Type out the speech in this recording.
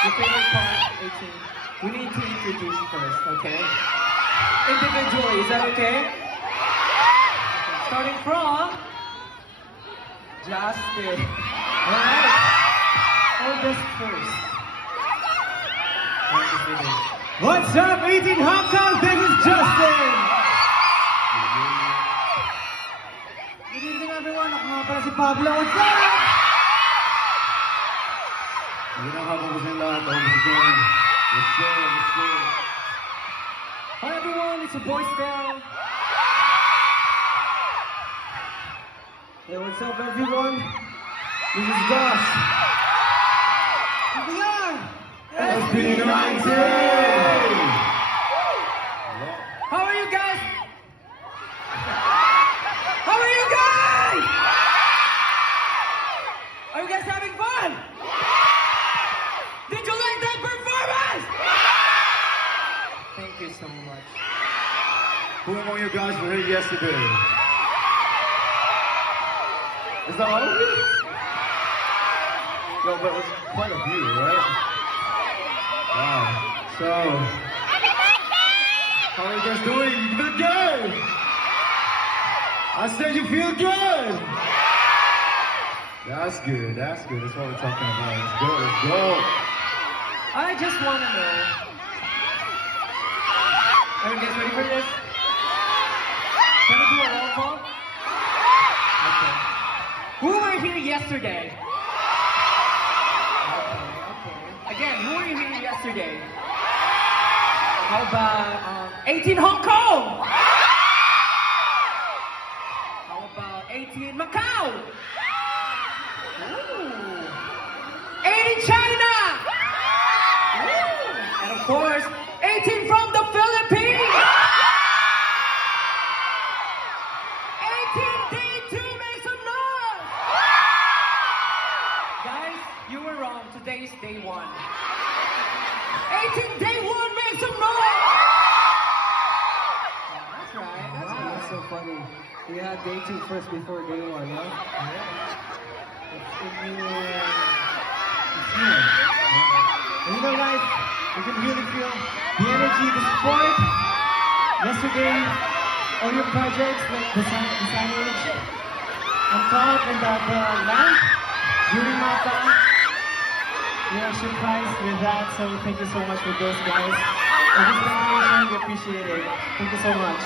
Your favorite part, 18. We need to introduce first, okay? Individually, is that okay? Starting from Justin. Alright. Oldest first. What's up, 18 Hong Kong? This is Justin! Good evening, everyone. Ako nga pala si Pablo. What's up? Hindi na kapagusin lahat. Let's go. Hi everyone, it's your boy Stel. Hey, what's up, everyone? This is Gosh. We are SB19! How are you guys? How are you guys? Are you guys having fun? Did you like that performance? Thank you so much. Who among you guys were here yesterday? Is that all of you? No, but it's quite a few, right? Wow. So, how are you guys doing? You feel good? I said you feel good. That's good. That's good. That's what we're talking about. Let's go. Let's go. I just want to know. Are you guys ready for this? Can I do a roll call? Okay. Who were here yesterday? Okay. Again, who were here yesterday? How about 18 Hong Kong? How about 18 Macau? Ooh. 18 China? Ooh. And of course, 18 from the Philippines! 18 day 2, make some noise! Guys, you were wrong. Today is day 1. 18 day 1, make some noise! That's right, that's right. That's so funny. We had day 2 first before day 1, huh? It's new. And you know, guys, you can really feel the energy, the support. Yesterday, all your projects, like the signage on top and the lamp during my time, we are surprised with that. So thank you so much for those guys. And this presentation, we appreciate it. Thank you so much.